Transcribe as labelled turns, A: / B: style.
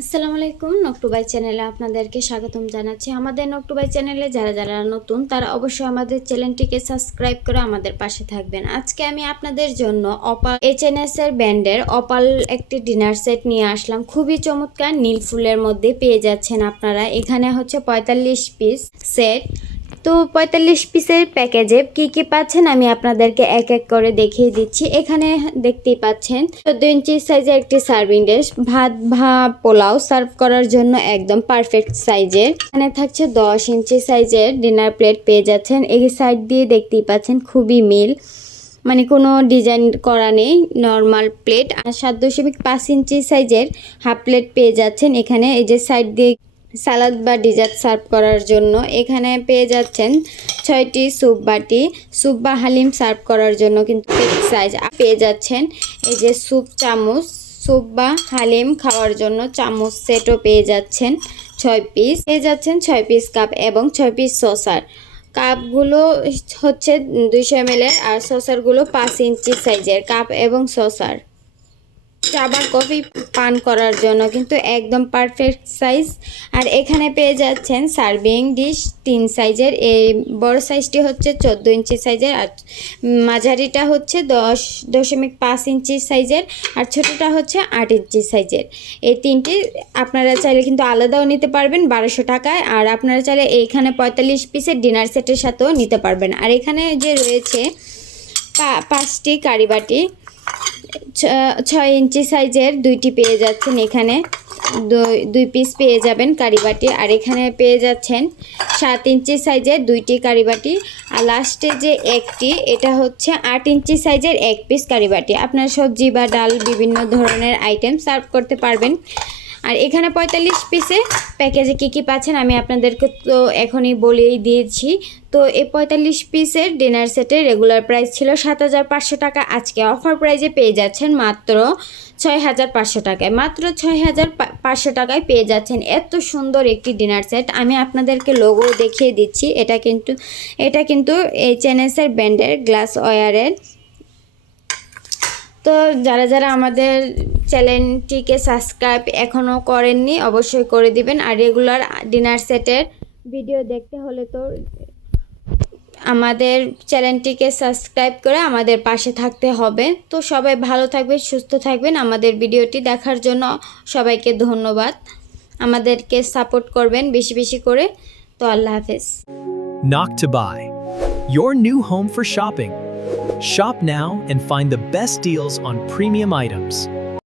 A: আসসালামু আলাইকুম নকটুবাই চ্যানেলে আপনাদেরকে স্বাগতম জানাচ্ছি। আমাদের নকটুবাই চ্যানেলে যারা যারা নতুন, তারা অবশ্যই আমাদের চ্যানেলটিকে সাবস্ক্রাইব করে আমাদের পাশে থাকবেন। আজকে আমি আপনাদের জন্য অপাল এইচএনএস এর ব্যান্ডের অপাল একটি ডিনার সেট নিয়ে আসলাম। খুবই চমৎকার, নীল ফুলের মধ্যে পেয়ে যাচ্ছেন আপনারা। এখানে হচ্ছে পঁয়তাল্লিশ পিস সেট। তো পঁয়তাল্লিশ পিসের প্যাকেজে কি কি পাচ্ছেন আমি আপনাদেরকে এক এক করে দেখিয়ে দিচ্ছি। এখানে দেখতেই পাচ্ছেন, চোদ্দ ইঞ্চি সাইজের একটি সার্ভিং ডিশ ভাত ভা পোলাও সার্ভ করার জন্য একদম পারফেক্ট সাইজের এখানে থাকছে দশ ইঞ্চি সাইজের ডিনার প্লেট পেয়ে যাচ্ছেন। এই সাইড দিয়ে দেখতেই পাচ্ছেন খুবই মিল। মানে কোনো ডিজাইন করা নেই নর্মাল প্লেট আর সাত দশমিক পাঁচ ইঞ্চি সাইজের হাফ প্লেট পেয়ে যাচ্ছেন এখানে। এই যে সাইড দিয়ে সালাদ বা ডিজার্ট সার্ভ করার জন্য এখানে পেয়ে যাচ্ছেন ছয়টি স্যুপ বাটি। স্যুপ বা হালিম সার্ভ করার জন্য কিন্তু সাইজ পেয়ে যাচ্ছেন। এই যে স্যুপ চামচ, স্যুপ বা হালিম খাওয়ার জন্য চামচ সেটও পেয়ে যাচ্ছেন ছয় পিস পেয়ে যাচ্ছেন ছয় পিস কাপ এবং ছয় পিস সসার কাপগুলো হচ্ছে দুইশো এম আর সসারগুলো পাঁচ ইঞ্চি সাইজের কাপ এবং সসার চা বা কফি পান করার জন্য, কিন্তু একদম পারফেক্ট সাইজ আর এখানে পেয়ে যাচ্ছেন সার্ভিং ডিশ তিন সাইজের এই বড় সাইজটি হচ্ছে চোদ্দ ইঞ্চি সাইজের আর মাঝারিটা হচ্ছে দশ দশমিক পাঁচ ইঞ্চি সাইজের আর ছোটোটা হচ্ছে আট ইঞ্চি সাইজের এই তিনটি আপনারা চাইলে কিন্তু আলাদাও নিতে পারবেন বারোশো টাকায়, আর আপনারা চাইলে এইখানে পঁয়তাল্লিশ পিসের ডিনার সেটের সাথেও নিতে পারবেন। আর এখানে যে রয়েছে পাঁচটি কারিবাটি ছয় ইঞ্চি সাইজের দুইটি পেয়ে যাচ্ছেন এখানে। দুই- পিস পেয়ে যাবেন কারিবাটি। আর এখানে পেয়ে যাচ্ছেন সাত ইঞ্চি সাইজের দুইটি কারিবাটি। আর লাস্টে যে একটি, এটা হচ্ছে আট ইঞ্চি সাইজের এক পিস কারিবাটি। আপনার সবজি বা ডাল বিভিন্ন ধরনের আইটেম সার্ভ করতে পারবেন। আর এখানে পঁয়তাল্লিশ পিসে প্যাকেজে কী কী পাচ্ছেন আমি আপনাদেরকে তো এখনই বলেই দিয়েছি। তো এই পঁয়তাল্লিশ পিসের ডিনার সেটের রেগুলার প্রাইস ছিল সাত হাজার পাঁচশো টাকা। আজকে অফার প্রাইজে পেয়ে যাচ্ছেন মাত্র ছয় হাজার পাঁচশো টাকায়। মাত্র ছয় হাজার পাঁচশো টাকায় পেয়ে যাচ্ছেন এত সুন্দর একটি ডিনার সেট আমি আপনাদেরকে লোগো দেখিয়ে দিচ্ছি। এটা কিন্তু এটা কিন্তু এন এসের ব্র্যান্ডের গ্লাস ওয়ারের তো যারা যারা আমাদের চ্যানেলটিকে সাবস্ক্রাইব এখনও করেননি অবশ্যই করে দিবেন। আর রেগুলার ডিনার সেটের ভিডিও দেখতে হলে তো আমাদের চ্যানেলটিকে সাবস্ক্রাইব করে আমাদের পাশে থাকতে হবে। তো সবাই ভালো থাকবেন সুস্থ থাকবেন। আমাদের ভিডিওটি দেখার জন্য সবাইকে ধন্যবাদ। আমাদেরকে সাপোর্ট করবেন বেশি বেশি করে। তো আল্লাহ হাফেজ।
B: Knock to Buy, your new home for shopping. Shop now and find the best deals on premium items.